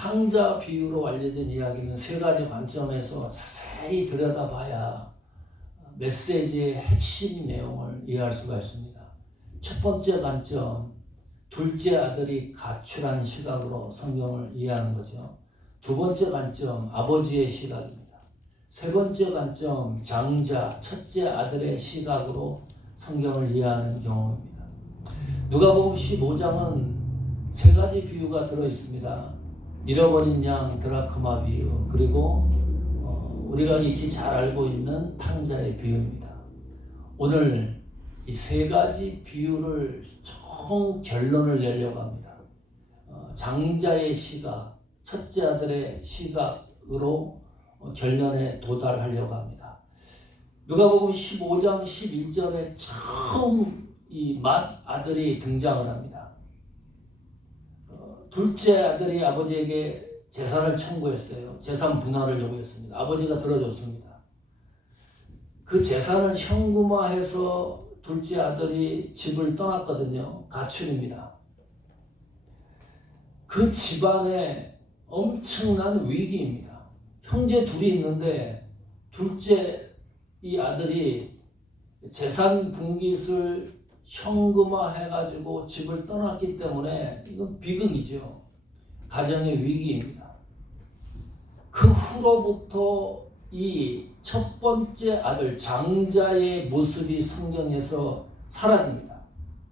탕자 비유로 알려진 이야기는 세 가지 관점에서 자세히 들여다봐야 메시지의 핵심 내용을 이해할 수가 있습니다. 첫 번째 관점, 둘째 아들이 가출한 시각으로 성경을 이해하는 거죠. 두 번째 관점, 아버지의 시각입니다. 세 번째 관점, 장자, 첫째 아들의 시각으로 성경을 이해하는 경우입니다. 누가복음 15장은 세 가지 비유가 들어 있습니다. 잃어버린 양 드라크마 비유, 그리고 우리가 익히 잘 알고 있는 탕자의 비유입니다. 오늘 이 세 가지 비유를 총 결론을 내려고 합니다. 장자의 시각, 첫째 아들의 시각으로 결론에 도달하려고 합니다. 누가복음 15장 11절에 처음 이 맏아들이 등장을 합니다. 둘째 아들이 아버지에게 재산을 청구했어요. 재산 분할을 요구했습니다. 아버지가 들어줬습니다. 그 재산을 현금화해서 둘째 아들이 집을 떠났거든요. 가출입니다. 그 집안에 엄청난 위기입니다. 형제 둘이 있는데 둘째 이 아들이 재산 분깃을 현금화해가지고 집을 떠났기 때문에 이건 비극이죠. 가정의 위기입니다. 그 후로부터 이 첫 번째 아들 장자의 모습이 성경에서 사라집니다.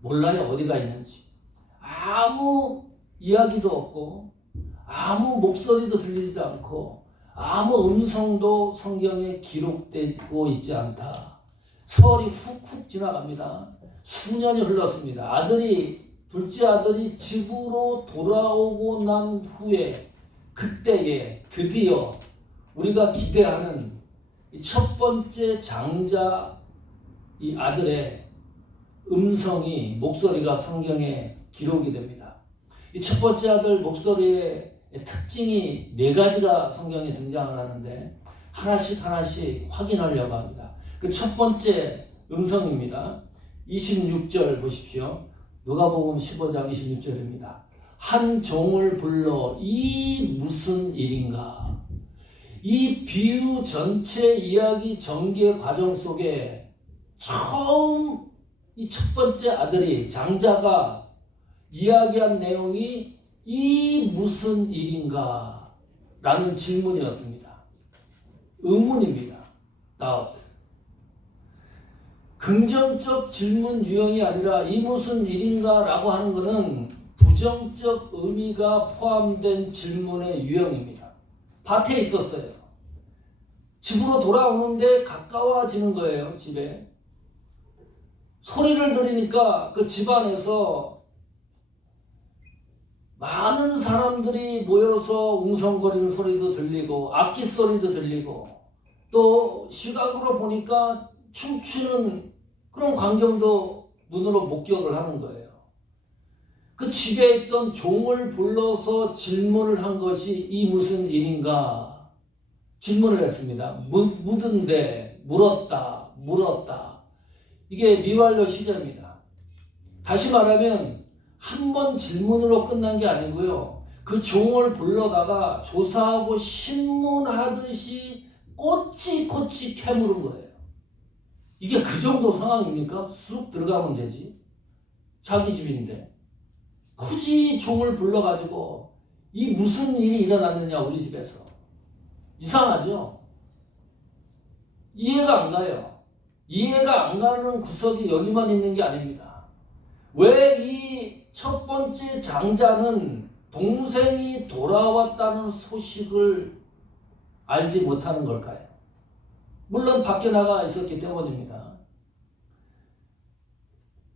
몰라요, 어디가 있는지. 아무 이야기도 없고 아무 목소리도 들리지 않고 아무 음성도 성경에 기록되고 있지 않다. 세월이 훅훅 지나갑니다. 수년이 흘렀습니다. 둘째 아들이 집으로 돌아오고 난 후에 그때에 드디어 우리가 기대하는 이 첫 번째 장자 이 아들의 목소리가 성경에 기록이 됩니다. 이 첫 번째 아들 목소리의 특징이 네 가지가 성경에 등장을 하는데 하나씩 확인하려고 합니다. 그 첫 번째 음성입니다. 26절 보십시오. 누가복음 15장 26절입니다. 한 종을 불러 이 무슨 일인가? 이 비유 전체 이야기 전개 과정 속에 처음 이 첫 번째 아들이 장자가 이야기한 내용이 이 무슨 일인가? 라는 질문이었습니다. 의문입니다. doubt. 긍정적 질문 유형이 아니라 이 무슨 일인가 라고 하는 것은 부정적 의미가 포함된 질문의 유형입니다. 밭에 있었어요. 집으로 돌아오는데 가까워지는 거예요. 집에. 소리를 들으니까 그 집안에서 많은 사람들이 모여서 웅성거리는 소리도 들리고 악기 소리도 들리고 또 시각으로 보니까 춤추는 그런 광경도 눈으로 목격을 하는 거예요. 그 집에 있던 종을 불러서 질문을 한 것이 이 무슨 일인가 질문을 했습니다. 묻은데 물었다. 이게 미완료 시제입니다. 다시 말하면 한 번 질문으로 끝난 게 아니고요. 그 종을 불러다가 조사하고 신문하듯이 꼬치꼬치 캐물은 거예요. 이게 그 정도 상황입니까? 쑥 들어가면 되지. 자기 집인데. 굳이 종을 불러가지고 이 무슨 일이 일어났느냐 우리 집에서. 이상하죠? 이해가 안 가요. 이해가 안 가는 구석이 여기만 있는 게 아닙니다. 왜 이 첫 번째 장자는 동생이 돌아왔다는 소식을 알지 못하는 걸까요? 물론 밖에 나가 있었기 때문입니다.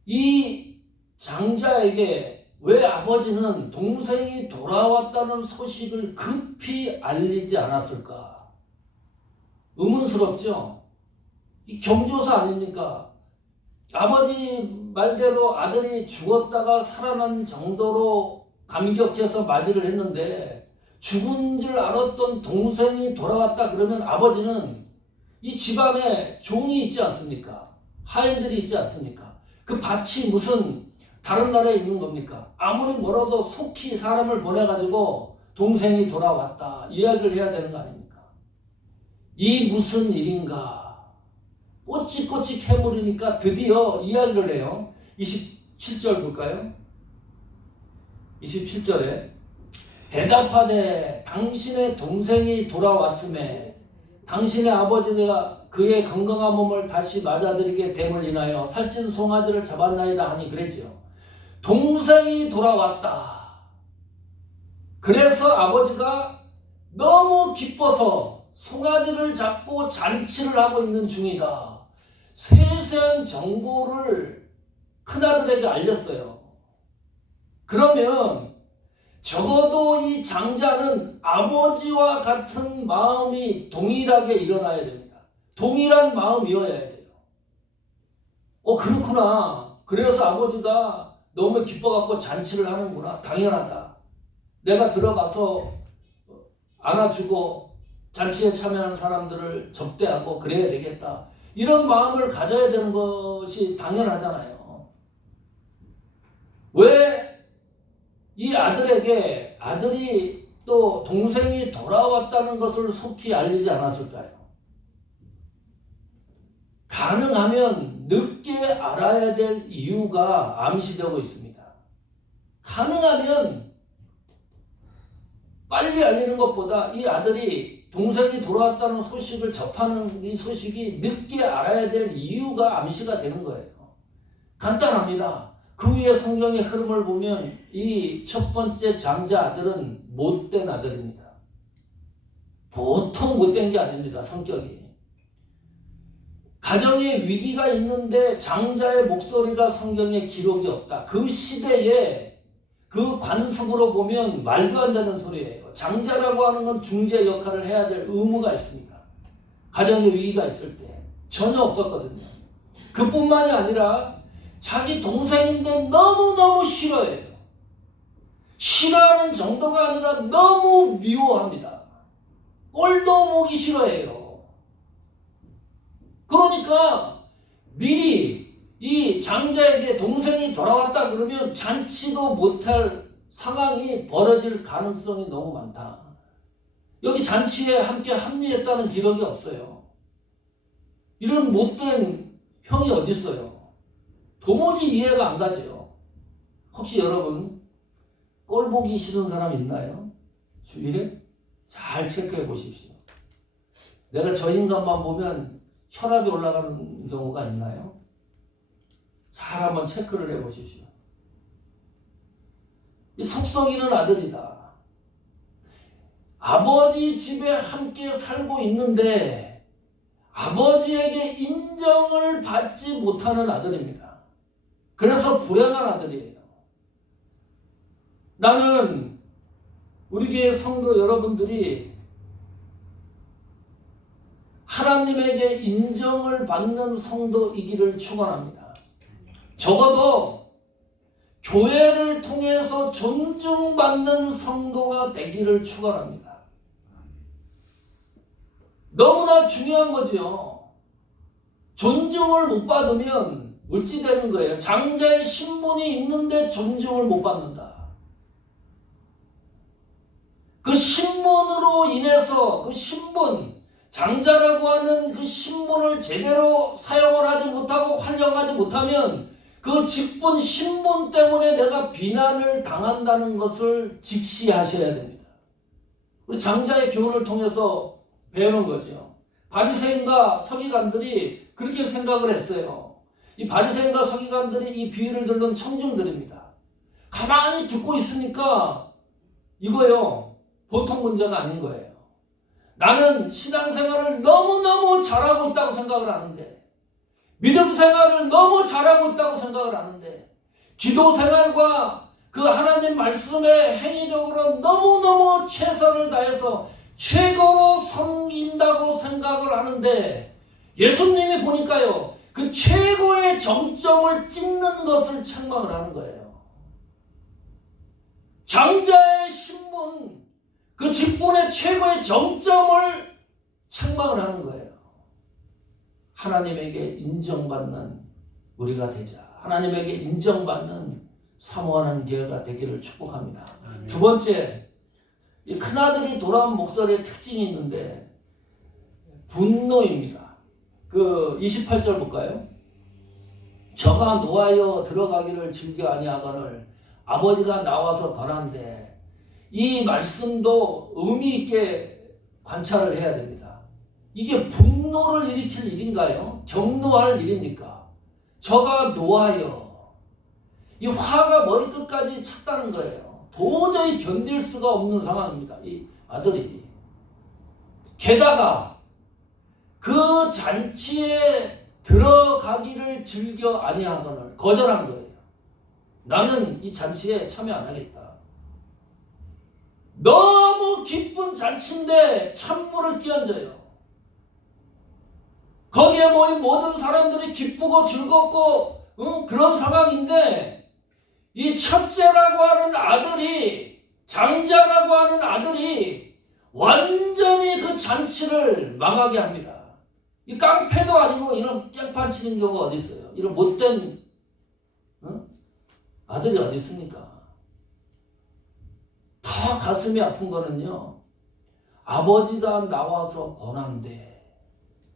이 장자에게 왜 아버지는 동생이 돌아왔다는 소식을 급히 알리지 않았을까? 의문스럽죠? 이 경조사 아닙니까? 아버지 말대로 아들이 죽었다가 살아난 정도로 감격해서 맞이를 했는데 죽은 줄 알았던 동생이 돌아왔다 그러면 아버지는 이 집안에 종이 있지 않습니까? 하인들이 있지 않습니까? 그 밭이 무슨 다른 나라에 있는 겁니까? 아무리 멀어도 속히 사람을 보내가지고 동생이 돌아왔다. 이야기를 해야 되는 거 아닙니까? 이 무슨 일인가? 꼬치꼬치 캐물으니까 드디어 이야기를 해요. 27절 볼까요? 27절에 대답하되 당신의 동생이 돌아왔음에 당신의 아버지가 그의 건강한 몸을 다시 맞아들이게 됨을 인하여 살찐 송아지를 잡았나이다 하니 그랬지요. 동생이 돌아왔다. 그래서 아버지가 너무 기뻐서 송아지를 잡고 잔치를 하고 있는 중이다. 세세한 정보를 큰아들에게 알렸어요. 그러면 적어도 이 장자는 아버지와 같은 마음이 동일하게 일어나야 됩니다. 동일한 마음이어야 돼요. 그렇구나. 그래서 아버지가 너무 기뻐갖고 잔치를 하는구나. 당연하다. 내가 들어가서 안아주고 잔치에 참여하는 사람들을 접대하고 그래야 되겠다. 이런 마음을 가져야 되는 것이 당연하잖아요. 왜 이 아들에게 아들이 또 동생이 돌아왔다는 것을 속히 알리지 않았을까요? 가능하면 늦게 알아야 될 이유가 암시되고 있습니다. 가능하면 빨리 알리는 것보다 이 아들이 동생이 돌아왔다는 소식을 접하는 이 소식이 늦게 알아야 될 이유가 암시가 되는 거예요. 간단합니다. 그 위에 성경의 흐름을 보면 이 첫 번째 장자 아들은 못된 아들입니다. 보통 못된 게 아닙니다. 성격이. 가정에 위기가 있는데 장자의 목소리가 성경에 기록이 없다. 그 시대에 그 관습으로 보면 말도 안 되는 소리예요. 장자라고 하는 건 중재 역할을 해야 될 의무가 있습니다. 가정에 위기가 있을 때 전혀 없었거든요. 그뿐만이 아니라 자기 동생인데 너무너무 싫어해요. 싫어하는 정도가 아니라 너무 미워합니다. 꼴도 보기 싫어해요. 그러니까 미리 이 장자에게 동생이 돌아왔다 그러면 잔치도 못할 상황이 벌어질 가능성이 너무 많다. 여기 잔치에 함께 합류했다는 기록이 없어요. 이런 못된 형이 어디 있어요? 도무지 이해가 안 가죠. 혹시 여러분 꼴 보기 싫은 사람 있나요? 주위에 잘 체크해 보십시오. 내가 저 인간만 보면 혈압이 올라가는 경우가 있나요? 잘 한번 체크를 해 보십시오. 이 속썩이는 아들이다. 아버지 집에 함께 살고 있는데 아버지에게 인정을 받지 못하는 아들입니다. 그래서 불행한 아들이에요. 나는 우리 교회 성도 여러분들이 하나님에게 인정을 받는 성도이기를 축원합니다. 적어도 교회를 통해서 존중받는 성도가 되기를 축원합니다. 너무나 중요한 거지요. 존중을 못 받으면 어찌 되는 거예요? 장자의 신분이 있는데 존중을 못 받는다. 그 신분으로 인해서 그 신분, 장자라고 하는 그 신분을 제대로 사용을 하지 못하고 활용하지 못하면 그 직분, 신분 때문에 내가 비난을 당한다는 것을 직시하셔야 됩니다. 우리 장자의 교훈을 통해서 배우는 거죠. 바리새인과 서기관들이 그렇게 생각을 했어요. 이 바리새인과 서기관들이 이 비유를 들은 청중들입니다. 가만히 듣고 있으니까 이거요. 보통 문제가 아닌 거예요. 나는 신앙생활을 너무너무 잘하고 있다고 생각을 하는데 믿음 생활을 너무 잘하고 있다고 생각을 하는데 기도 생활과 그 하나님 말씀에 행위적으로 너무너무 최선을 다해서 최고로 섬긴다고 생각을 하는데 예수님이 보니까요. 그 최고의 정점을 찍는 것을 책망을 하는 거예요. 장자의 신분, 그 직분의 최고의 정점을 책망을 하는 거예요. 하나님에게 인정받는 우리가 되자. 하나님에게 인정받는 사모하는 교회가 되기를 축복합니다. 두 번째, 이 큰아들이 돌아온 목소리에 특징이 있는데 분노입니다. 그 28절 볼까요? 저가 노하여 들어가기를 즐겨 아니하거늘 아버지가 나와서 권한대. 이 말씀도 의미 있게 관찰을 해야 됩니다. 이게 분노를 일으킬 일인가요? 경노할 일입니까? 저가 노하여. 이 화가 머리끝까지 찼다는 거예요. 도저히 견딜 수가 없는 상황입니다. 이 아들이. 게다가 그 잔치에 들어가기를 즐겨 아니하거늘 거절한 거예요. 나는 이 잔치에 참여 안 하겠다. 너무 기쁜 잔치인데 찬물을 끼얹어요. 거기에 모인 모든 사람들이 기쁘고 즐겁고 그런 상황인데 이 첫째라고 하는 아들이, 장자라고 하는 아들이 완전히 그 잔치를 망하게 합니다. 이 깡패도 아니고 이런 깽판 치는 경우가 어디 있어요? 이런 못된 아들이 어디 있습니까? 더 가슴이 아픈 거는요, 아버지가 나와서 권한대.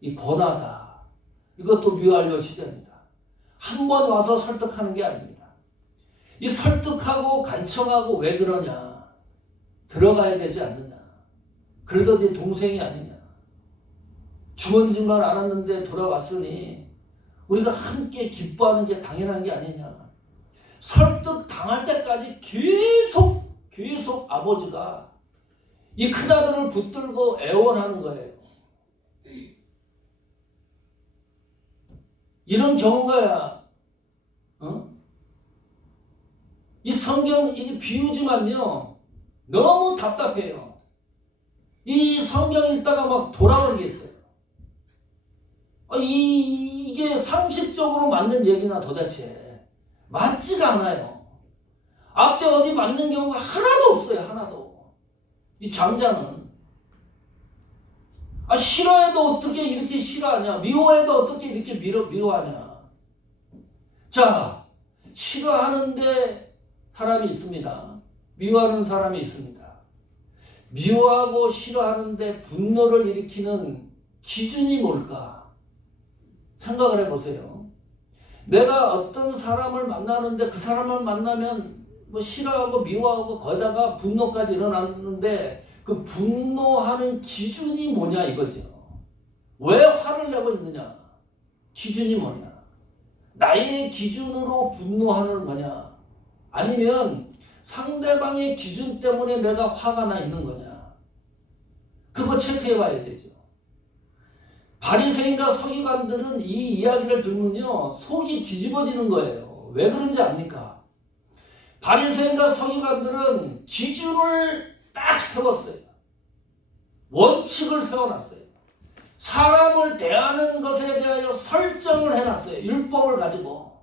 이 권하다. 이것도 묘한료 시대입니다. 한 번 와서 설득하는 게 아닙니다. 이 설득하고 간청하고 왜 그러냐? 들어가야 되지 않느냐? 그래도 네 동생이 아니냐? 죽은 줄만 알았는데 돌아왔으니 우리가 함께 기뻐하는 게 당연한 게 아니냐? 설득 당할 때까지 계속 아버지가 이 큰아들을 붙들고 애원하는 거예요. 이런 경우가 이 성경 이게 비유지만요 너무 답답해요. 이 성경 읽다가 막 돌아버리겠어요. 이게 상식적으로 맞는 얘기나 도대체 맞지가 않아요. 앞에 어디 맞는 경우가 하나도 없어요. 하나도. 이 장자는 싫어해도 어떻게 이렇게 싫어하냐? 미워해도 어떻게 이렇게 미워하냐? 자, 싫어하는데 사람이 있습니다. 미워하는 사람이 있습니다. 미워하고 싫어하는데 분노를 일으키는 기준이 뭘까? 생각을 해보세요. 내가 어떤 사람을 만나는데 그 사람을 만나면 싫어하고 미워하고 거기다가 분노까지 일어났는데 그 분노하는 기준이 뭐냐 이거죠. 왜 화를 내고 있느냐? 기준이 뭐냐? 나의 기준으로 분노하는 거냐? 아니면 상대방의 기준 때문에 내가 화가 나 있는 거냐? 그거 체크해 봐야 되죠. 바리새인과 서기관들은 이 이야기를 들으면요 속이 뒤집어지는 거예요. 왜 그런지 압니까? 바리새인과 서기관들은 기준을 딱 세웠어요. 원칙을 세워놨어요. 사람을 대하는 것에 대하여 설정을 해놨어요. 율법을 가지고.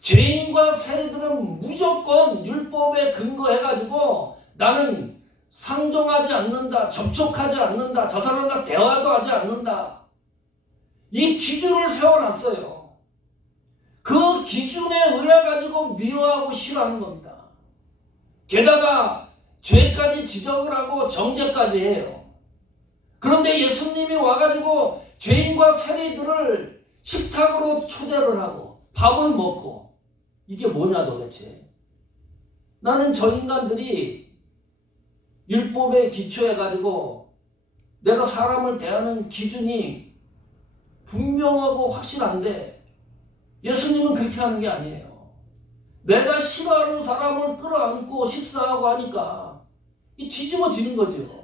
죄인과 세리들은 무조건 율법에 근거해가지고 나는 상종하지 않는다, 접촉하지 않는다, 저 사람과 대화도 하지 않는다. 이 기준을 세워놨어요. 그 기준에 의해 가지고 미워하고 싫어하는 겁니다. 게다가 죄까지 지적을 하고 정죄까지 해요. 그런데 예수님이 와가지고 죄인과 세리들을 식탁으로 초대를 하고 밥을 먹고 이게 뭐냐 도대체? 나는 저 인간들이 율법에 기초해가지고 내가 사람을 대하는 기준이 분명하고 확실한데 예수님은 그렇게 하는 게 아니에요. 내가 싫어하는 사람을 끌어안고 식사하고 하니까 이 뒤집어지는 거죠.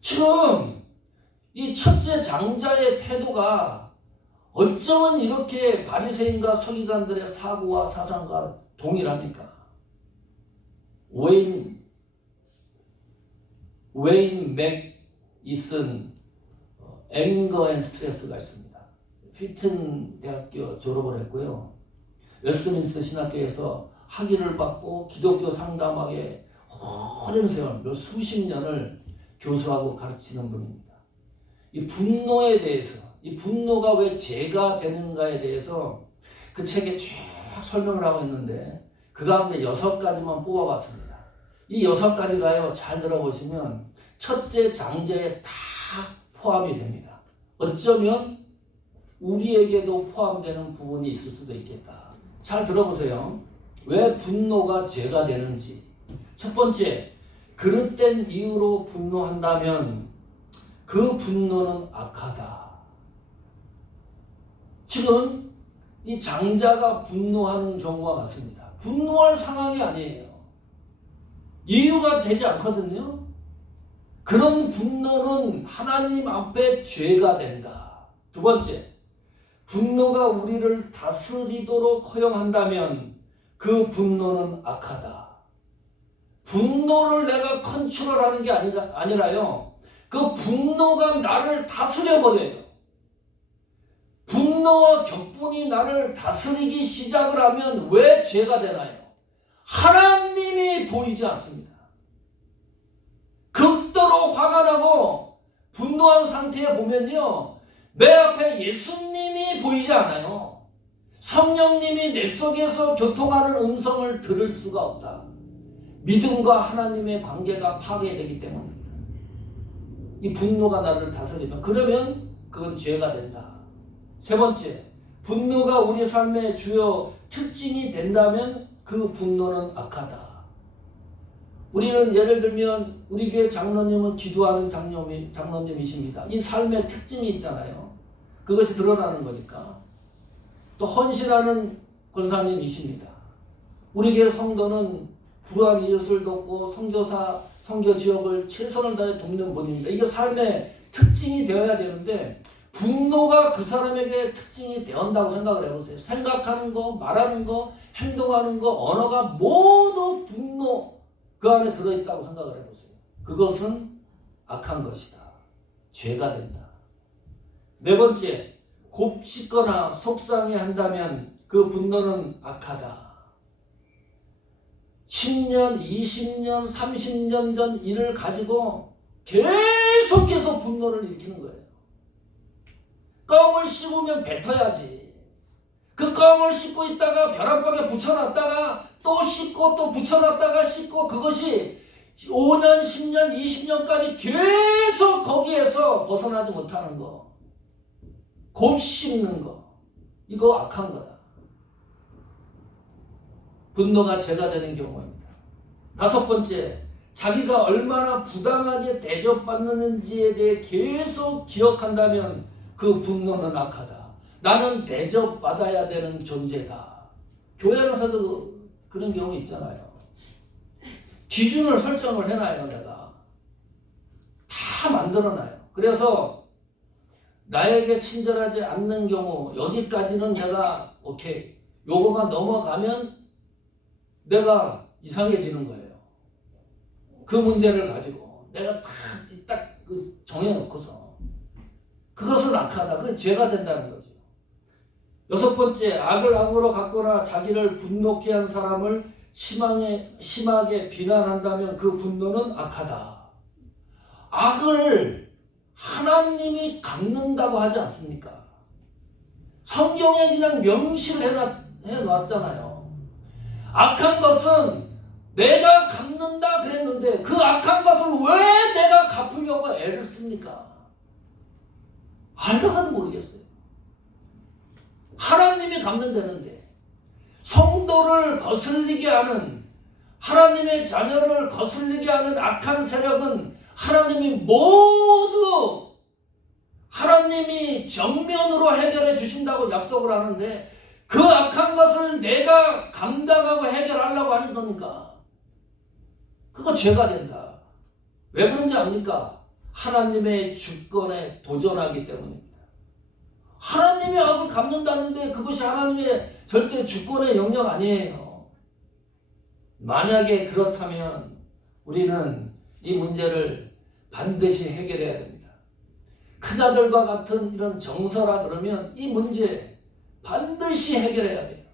지금 이 첫째 장자의 태도가 어쩌면 이렇게 바리새인과 서기관들의 사고와 사상과 동일합니까? 웨인 맥이슨 앵거 앤 스트레스가 있습니다. 피튼 대학교 졸업을 했고요. 웨스트민스터 신학교에서 학위를 받고 기독교 상담학에 오랜 세월, 수십 년을 교수하고 가르치는 분입니다. 이 분노에 대해서, 이 분노가 왜 죄가 되는가에 대해서 그 책에 쭉 설명을 하고 있는데 그 가운데 6가지만 뽑아봤습니다. 이 6가지가요, 잘 들어보시면 첫째 장제에 다 포함이 됩니다. 어쩌면 우리에게도 포함되는 부분이 있을 수도 있겠다. 잘 들어보세요. 왜 분노가 죄가 되는지. 첫 번째, 그릇된 이유로 분노한다면 그 분노는 악하다. 지금 이 장자가 분노하는 경우가 같습니다. 분노할 상황이 아니에요. 이유가 되지 않거든요. 그런 분노는 하나님 앞에 죄가 된다. 두 번째, 분노가 우리를 다스리도록 허용한다면 그 분노는 악하다. 분노를 내가 컨트롤하는 게 아니라요. 그 분노가 나를 다스려버려요. 분노와 격분이 나를 다스리기 시작을 하면 왜 죄가 되나요? 하나님이 보이지 않습니다. 극도로 화가 나고 분노한 상태에 보면요, 내 앞에 예수님이 보이지 않아요. 성령님이 내 속에서 교통하는 음성을 들을 수가 없다. 믿음과 하나님의 관계가 파괴되기 때문입니다. 이 분노가 나를 다스리면, 그러면 그건 죄가 된다. 세 번째, 분노가 우리 삶의 주요 특징이 된다면 그 분노는 악하다. 우리는 예를 들면 우리 교회 장로님은 기도하는 장로님이십니다. 이 삶의 특징이 있잖아요. 그것이 드러나는 거니까. 또 헌신하는 권사님이십니다. 우리 교회 성도는 불우한 이웃을 돕고 선교사, 선교 지역을 최선을 다해 돕는 분입니다. 이게 삶의 특징이 되어야 되는데 분노가 그 사람에게 특징이 되었다고 생각을 해보세요. 생각하는 거, 말하는 거, 행동하는 거, 언어가 모두 분노 그 안에 들어있다고 생각을 해보세요. 그것은 악한 것이다. 죄가 된다. 네 번째, 곱씹거나 속상해한다면 그 분노는 악하다. 10년, 20년, 30년 전 일을 가지고 계속해서 분노를 일으키는 거예요. 껌을 씹으면 뱉어야지. 그 껌을 씹고 있다가 벼락박에 붙여놨다가 또 씹고 또 붙여놨다가 씹고, 그것이 5년, 10년, 20년까지 계속 거기에서 벗어나지 못하는 거. 곱씹는 거. 이거 악한 거다. 분노가 죄가 되는 경우입니다. 다섯 번째, 자기가 얼마나 부당하게 대접받는지에 대해 계속 기억한다면 그 분노는 악하다. 나는 대접받아야 되는 존재다. 교회에서도 그런 경우 있잖아요. 기준을 설정을 해놔요. 내가 다 만들어놔요. 그래서 나에게 친절하지 않는 경우, 여기까지는 내가 오케이, 요거가 넘어가면 내가 이상해지는 거예요. 그 문제를 가지고 내가 딱 정해놓고서 그것은 악하다. 그게 죄가 된다는 거죠. 여섯 번째, 악을 악으로 갚거나 자기를 분노케 한 사람을 심하게 비난한다면 그 분노는 악하다. 악을 하나님이 갚는다고 하지 않습니까? 성경에 그냥 명시를 해놨잖아요. 악한 것은 내가 갚는다 그랬는데 그 악한 것을 왜 내가 갚으려고 애를 씁니까? 알다가도 모르겠어요. 하나님이 갚는다는데, 성도를 거슬리게 하는, 하나님의 자녀를 거슬리게 하는 악한 세력은 하나님이 모두 하나님이 정면으로 해결해 주신다고 약속을 하는데 그 악한 것을 내가 감당하고 해결하려고 하는 거니까 그거 죄가 된다. 왜 그런지 압니까? 하나님의 주권에 도전하기 때문입니다. 하나님이 악을 갚는다는데 그것이 하나님의 절대 주권의 영역 아니에요. 만약에 그렇다면 우리는 이 문제를 반드시 해결해야 됩니다. 큰아들과 같은 이런 정서라 그러면 이 문제 반드시 해결해야 돼요.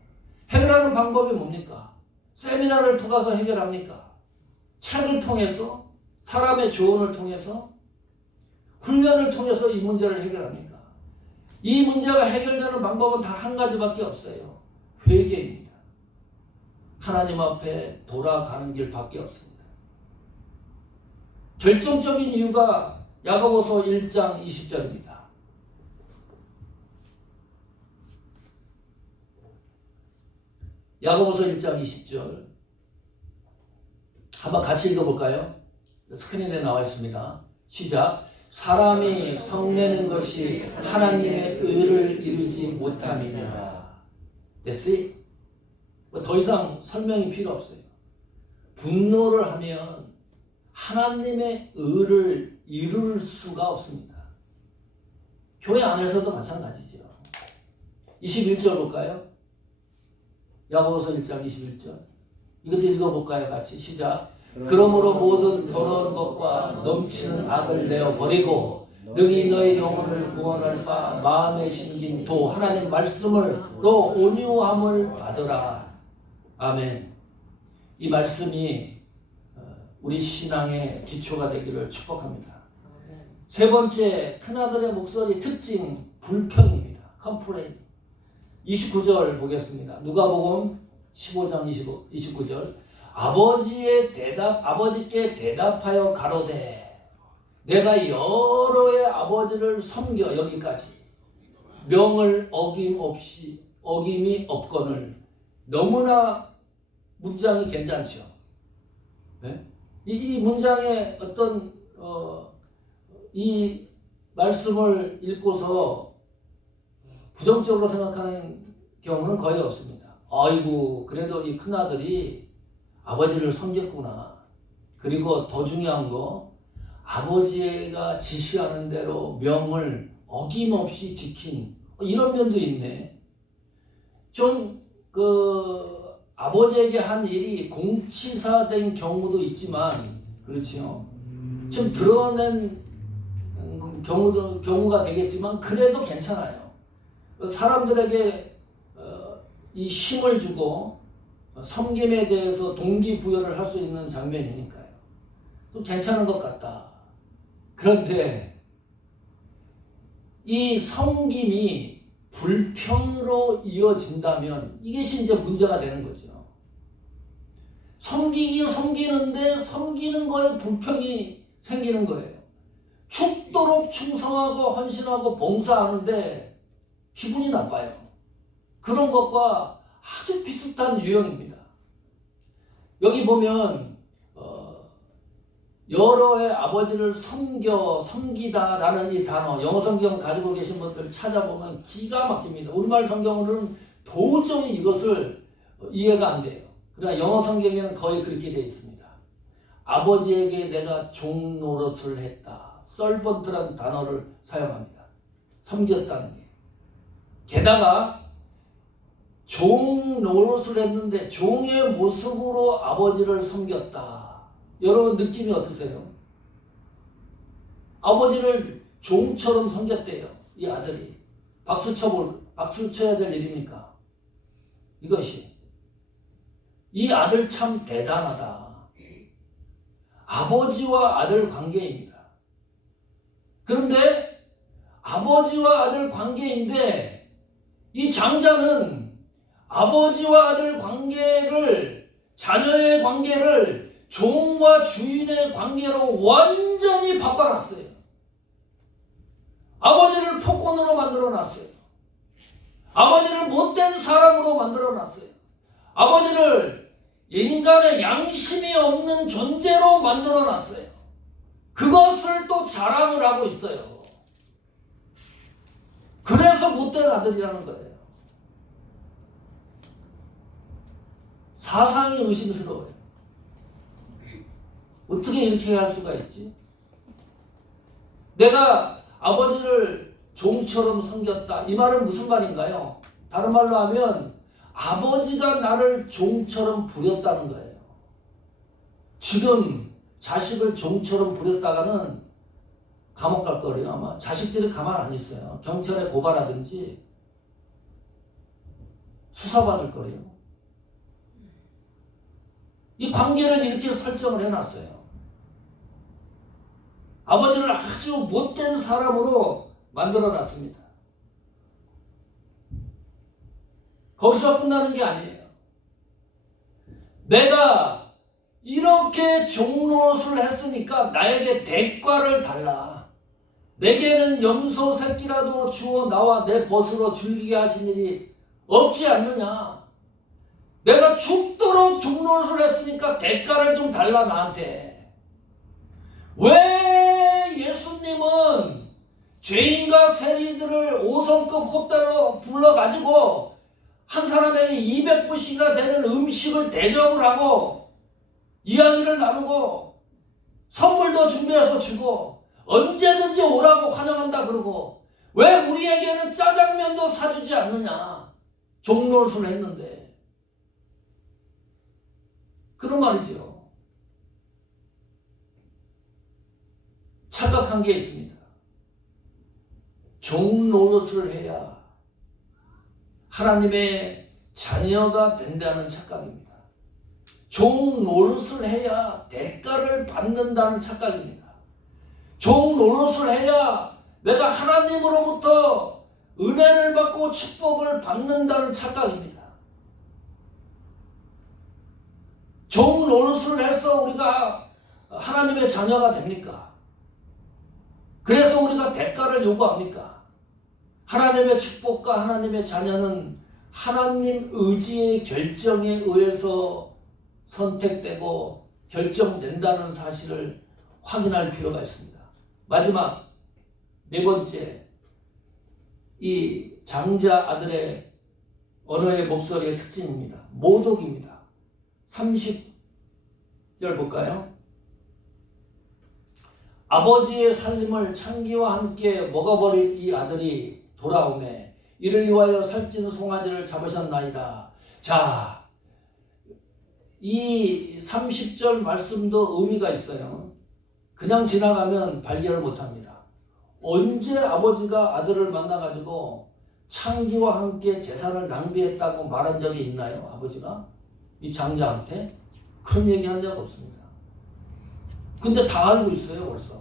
해결하는 방법이 뭡니까? 세미나를 통해서 해결합니까? 책을 통해서? 사람의 조언을 통해서? 훈련을 통해서 이 문제를 해결합니까? 이 문제가 해결되는 방법은 단 한 가지밖에 없어요. 회개입니다. 하나님 앞에 돌아가는 길밖에 없습니다. 결정적인 이유가 야고보서 1장 20절입니다. 야고보서 1장 20절 한번 같이 읽어볼까요? 스크린에 나와 있습니다. 시작. 사람이 성내는 것이 하나님의 의를 이루지 못함이니라. 됐어요? 더 이상 설명이 필요 없어요. 분노를 하면 하나님의 의를 이룰 수가 없습니다. 교회 안에서도 마찬가지죠. 21절 볼까요? 야고보서 1장 21절. 이것도 읽어볼까요? 같이 시작. 그러므로 모든 더러운 것과 넘치는 악을 내어버리고 능히 너의 영혼을 구원할 바 마음에 심긴 도 하나님 말씀을로 온유함을 받으라. 아멘. 이 말씀이 우리 신앙의 기초가 되기를 축복합니다. 세 번째, 큰아들의 목소리 특징 불평입니다. 컴플레인. 29절 보겠습니다. 누가복음 15장 29절. 아버지께 대답하여 가로되 내가 여러의 아버지를 섬겨 여기까지 명을 어김이 없거늘. 너무나 문장이 괜찮죠. 네? 이 문장의 어떤 이 말씀을 읽고서 부정적으로 생각하는 경우는 거의 없습니다. 아이고 그래도 이 큰아들이 아버지를 섬겼구나. 그리고 더 중요한 거 아버지가 지시하는 대로 명을 어김없이 지킨 이런 면도 있네. 좀 아버지에게 한 일이 공치사된 경우도 있지만 그렇지요. 좀 드러낸 경우가 되겠지만 그래도 괜찮아요. 사람들에게 이 힘을 주고 섬김에 대해서 동기부여를 할 수 있는 장면이니까요. 또 괜찮은 것 같다. 그런데 이 섬김이 불평으로 이어진다면 이것이 이제 문제가 되는 거죠. 섬기긴 섬기는데 섬기는 거에 불평이 생기는 거예요. 죽도록 충성하고 헌신하고 봉사하는데 기분이 나빠요. 그런 것과 아주 비슷한 유형입니다. 여기 보면 여러의 아버지를 섬기다라는 이 단어, 영어 성경 가지고 계신 분들 찾아보면 기가 막힙니다. 우리말 성경으로는 도저히 이것을 이해가 안 돼요. 그러나 영어 성경에는 거의 그렇게 되어 있습니다. 아버지에게 내가 종 노릇을 했다. servant라는 단어를 사용합니다. 섬겼다는 게. 게다가 종 노릇을 했는데 종의 모습으로 아버지를 섬겼다. 여러분 느낌이 어떠세요? 아버지를 종처럼 섬겼대요. 이 아들이. 박수 쳐야 될 일입니까? 이것이. 이 아들 참 대단하다. 아버지와 아들 관계입니다. 그런데 아버지와 아들 관계인데 이 장자는 아버지와 아들 관계를, 자녀의 관계를 종과 주인의 관계로 완전히 바꿔놨어요. 아버지를 폭군으로 만들어놨어요. 아버지를 못된 사람으로 만들어놨어요. 아버지를 인간의 양심이 없는 존재로 만들어놨어요. 그것을 또 자랑을 하고 있어요. 그래서 못된 아들이라는 거예요. 사상이 의심스러워요. 어떻게 이렇게 할 수가 있지? 내가 아버지를 종처럼 섬겼다. 이 말은 무슨 말인가요? 다른 말로 하면 아버지가 나를 종처럼 부렸다는 거예요. 지금 자식을 종처럼 부렸다가는 감옥 갈 거예요. 아마 자식들이 가만 안 있어요. 경찰에 고발하든지 수사받을 거예요. 이 관계를 이렇게 설정을 해놨어요. 아버지를 아주 못된 사람으로 만들어놨습니다. 거기서 끝나는 게 아니에요. 내가 이렇게 종노릇을 했으니까 나에게 대가를 달라. 내게는 염소 새끼라도 주어 나와 내 벗으로 즐기게 하신 일이 없지 않느냐. 내가 죽도록 종노릇을 했으니까 대가를 좀 달라 나한테. 왜 예수님은 죄인과 세리들을 5성급 호텔로 불러가지고 한 사람에게 200불씩이나 되는 음식을 대접을 하고 이야기를 나누고 선물도 준비해서 주고 언제든지 오라고 환영한다 그러고 왜 우리에게는 짜장면도 사주지 않느냐. 종노릇을 했는데. 그런 말이죠. 착각한 게 있습니다. 종노릇을 해야 하나님의 자녀가 된다는 착각입니다. 종노릇을 해야 대가를 받는다는 착각입니다. 종노릇을 해야 내가 하나님으로부터 은혜를 받고 축복을 받는다는 착각입니다. 종노릇을 해서 우리가 하나님의 자녀가 됩니까? 그래서 우리가 대가를 요구합니까? 하나님의 축복과 하나님의 자녀는 하나님 의지의 결정에 의해서 선택되고 결정된다는 사실을 확인할 필요가 있습니다. 마지막 네 번째, 이 장자 아들의 언어의 목소리의 특징입니다. 모독입니다. 30절 볼까요? 아버지의 살림을 창기와 함께 먹어버린 이 아들이 돌아오매 이를 위하여 살찐 송아지를 잡으셨나이다. 자, 이 30절 말씀도 의미가 있어요. 그냥 지나가면 발견을 못합니다. 언제 아버지가 아들을 만나가지고 창기와 함께 재산을 낭비했다고 말한 적이 있나요? 아버지가? 이 장자한테? 그런 얘기 한 적 없습니다. 근데 다 알고 있어요 벌써.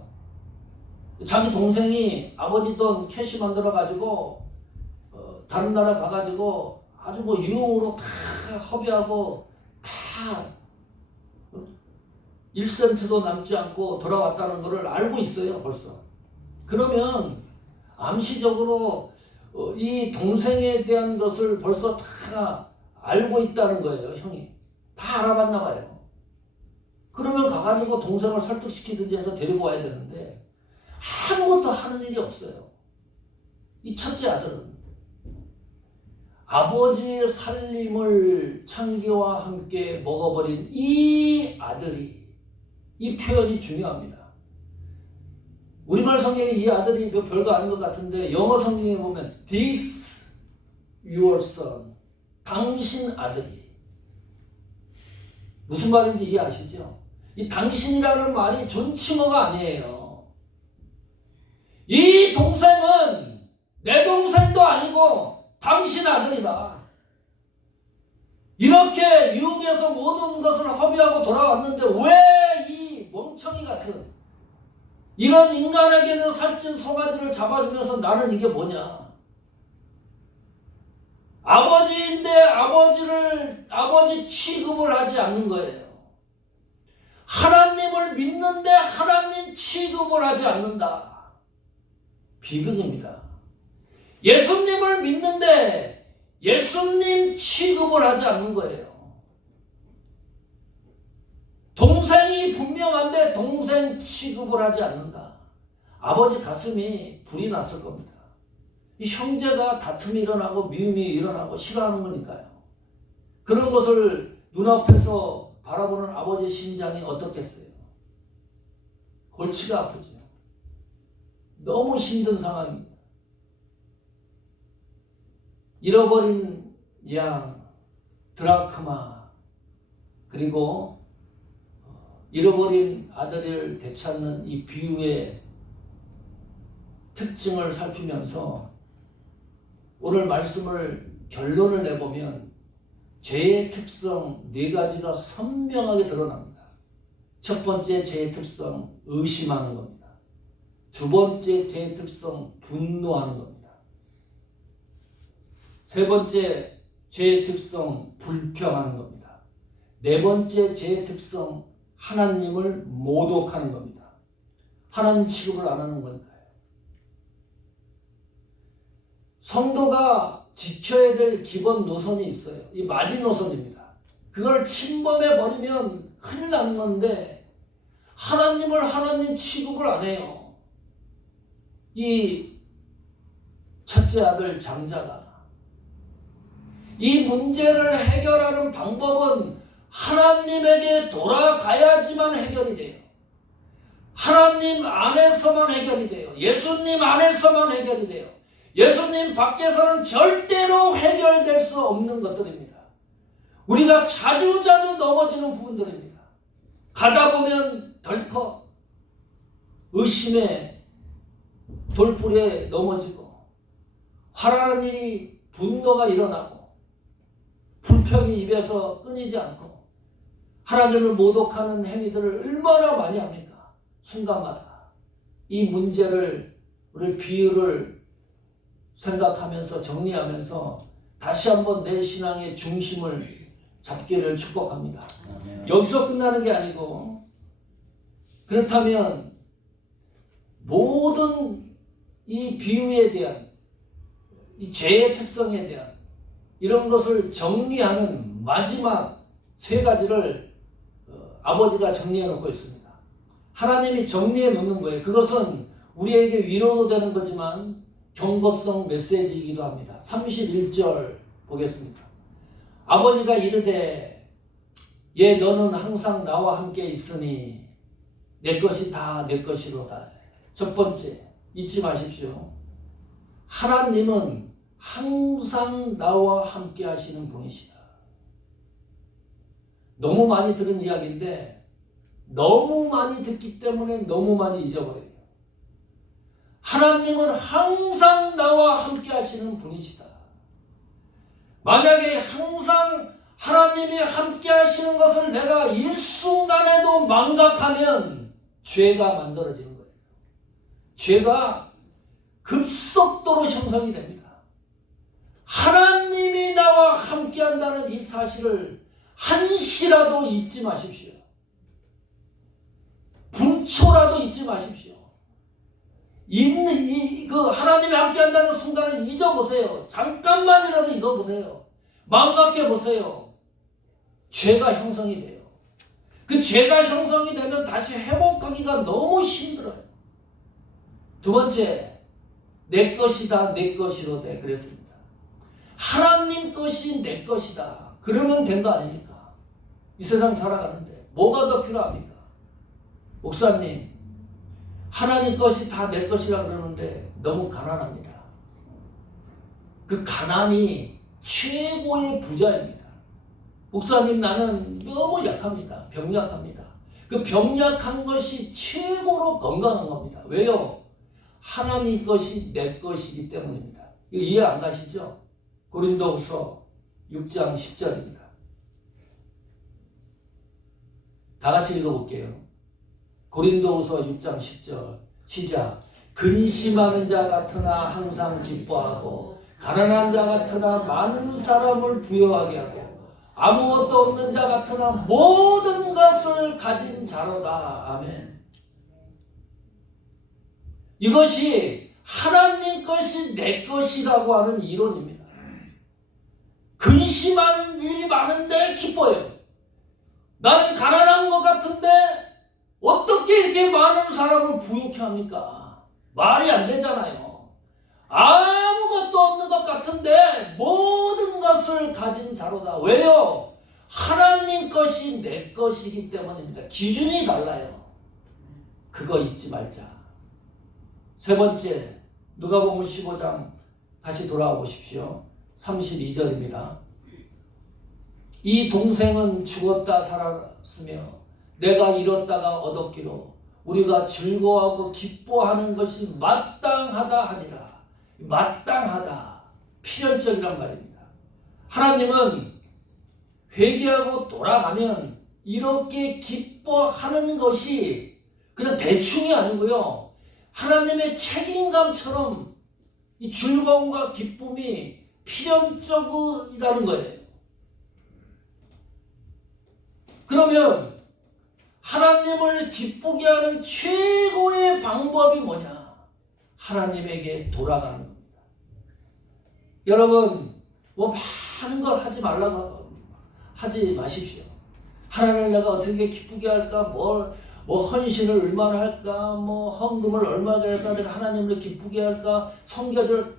자기 동생이 아버지 돈 캐시 만들어가지고 다른 나라 가가지고 아주 뭐 유흥으로 다 허비하고 다 1센트도 남지 않고 돌아왔다는 것을 알고 있어요 벌써. 그러면 암시적으로 이 동생에 대한 것을 벌써 다 알고 있다는 거예요. 형이 다 알아봤나 봐요. 그러면 가가지고 동생을 설득시키든지 해서 데리고 와야 되는데 아무것도 하는 일이 없어요. 이 첫째 아들은 아버지의 살림을 창기와 함께 먹어버린 이 아들이, 이 표현이 중요합니다. 우리말 성경에 이 아들이 별거 아닌 것 같은데 영어 성경에 보면 This your son, 당신 아들이. 무슨 말인지 이해하시죠? 이 당신이라는 말이 존칭어가 아니에요. 이 동생은 내 동생도 아니고 당신 아들이다. 이렇게 유혹해서 모든 것을 허비하고 돌아왔는데 왜 이 멍청이 같은 이런 인간에게는 살찐 송아지를 잡아주면서 나는 이게 뭐냐. 아버지인데 아버지 취급을 하지 않는 거예요. 하나님을 믿는데 하나님 취급을 하지 않는다. 비극입니다. 예수님을 믿는데 예수님 취급을 하지 않는 거예요. 동생이 분명한데 동생 취급을 하지 않는다. 아버지 가슴이 불이 났을 겁니다. 이 형제가 다툼이 일어나고 미움이 일어나고 싫어하는 거니까요. 그런 것을 눈앞에서 바라보는 아버지 심장이 어떻겠어요? 골치가 아프죠. 너무 힘든 상황입니다. 잃어버린 양, 드라크마, 그리고 잃어버린 아들을 되찾는 이 비유의 특징을 살피면서 오늘 말씀을 결론을 내보면 죄의 특성 네 가지가 선명하게 드러납니다. 첫 번째 죄의 특성, 의심하는 겁니다. 두 번째 죄의 특성, 분노하는 겁니다. 세 번째 죄의 특성, 불평하는 겁니다. 네 번째 죄의 특성, 하나님을 모독하는 겁니다. 하나님 취급을 안 하는 거니까요. 성도가 지켜야 될 기본 노선이 있어요. 이 마지노선입니다. 그걸 침범해 버리면 큰일 나는 건데 하나님을 하나님 취급을 안 해요. 이 첫째 아들 장자가 이 문제를 해결하는 방법은 하나님에게 돌아가야지만 해결이 돼요. 하나님 안에서만 해결이 돼요. 예수님 안에서만 해결이 돼요. 예수님 밖에서는 절대로 해결될 수 없는 것들입니다. 우리가 자주자주 넘어지는 부분들입니다. 가다 보면 덜컥 의심의 돌불에 넘어지고 화라는 일이 분노가 일어나고 불평이 입에서 끊이지 않고 하나님을 모독하는 행위들을 얼마나 많이 합니까? 순간마다 이 문제를 우리 비유를 생각하면서 정리하면서 다시 한번 내 신앙의 중심을 잡기를 축복합니다. 여기서 끝나는 게 아니고 그렇다면 모든 이 비유에 대한 이 죄의 특성에 대한 이런 것을 정리하는 마지막 세 가지를 아버지가 정리해 놓고 있습니다. 하나님이 정리해 놓는 거예요. 그것은 우리에게 위로도 되는 거지만 경고성 메시지이기도 합니다. 31절 보겠습니다. 아버지가 이르되 예 너는 항상 나와 함께 있으니 내 것이 다 내 것이로다. 첫 번째 잊지 마십시오. 하나님은 항상 나와 함께 하시는 분이시다. 너무 많이 들은 이야기인데 너무 많이 듣기 때문에 너무 많이 잊어버려요. 하나님은 항상 나와 함께 하시는 분이시다. 만약에 항상 하나님이 함께 하시는 것을 내가 일순간에도 망각하면 죄가 만들어지는 거예요. 죄가 급속도로 형성이 됩니다. 하나님이 나와 함께 한다는 이 사실을 한시라도 잊지 마십시오. 분초라도 잊지 마십시오. 하나님이 함께 한다는 순간을 잊어보세요. 잠깐만이라도 잊어보세요. 망각해보세요. 죄가 형성이 돼요. 그 죄가 형성이 되면 다시 회복하기가 너무 힘들어요. 두 번째, 내 것이다 내 것이로 돼 그랬습니다. 하나님 것이 내 것이다. 그러면 된 거 아닙니까? 이 세상 살아가는데 뭐가 더 필요합니까? 목사님, 하나님 것이 다 내 것이라 그러는데 너무 가난합니다. 그 가난이 최고의 부자입니다. 목사님, 나는 너무 약합니다. 병약합니다. 그 병약한 것이 최고로 건강한 겁니다. 왜요? 하나님 것이 내 것이기 때문입니다. 이거 이해 안 가시죠? 고린도후서 6장 10절입니다. 다 같이 읽어볼게요. 고린도후서 6장 10절 시작. 근심하는 자 같으나 항상 기뻐하고 가난한 자 같으나 많은 사람을 부유하게 하고 아무것도 없는 자 같으나 모든 것을 가진 자로다. 아멘. 이것이 하나님 것이 내 것이라고 하는 이론입니다. 근심한 일이 많은데 기뻐요. 나는 가난한 것 같은데 어떻게 이렇게 많은 사람을 부유케 합니까? 말이 안 되잖아요. 아무것도 없는 것 같은데 모든 것을 가진 자로다. 왜요? 하나님 것이 내 것이기 때문입니다. 기준이 달라요. 그거 잊지 말자. 세 번째, 누가복음 15장 다시 돌아와 보십시오. 32절입니다. 이 동생은 죽었다 살았으며 내가 잃었다가 얻었기로 우리가 즐거워하고 기뻐하는 것이 마땅하다 하니라. 마땅하다. 필연적이란 말입니다. 하나님은 회개하고 돌아가면 이렇게 기뻐하는 것이 그냥 대충이 아니고요. 하나님의 책임감처럼 이 즐거움과 기쁨이 필연적이라는 거예요. 그러면 하나님을 기쁘게 하는 최고의 방법이 뭐냐? 하나님에게 돌아가는 겁니다. 여러분, 뭐 많은 걸 하지 말라고 하지 마십시오. 하나님을 내가 어떻게 기쁘게 할까? 뭐 헌신을 얼마나 할까? 뭐 헌금을 얼마나 해서 내가 하나님을 기쁘게 할까? 성교를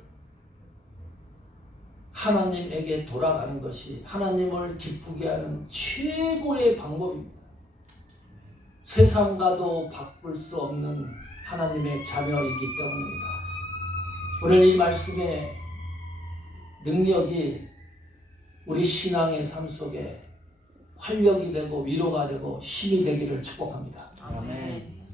하나님에게 돌아가는 것이 하나님을 기쁘게 하는 최고의 방법입니다. 세상과도 바꿀 수 없는 하나님의 자녀이기 때문입니다. 오늘 이 말씀의 능력이 우리 신앙의 삶 속에 활력이 되고 위로가 되고 힘이 되기를 축복합니다. 아멘.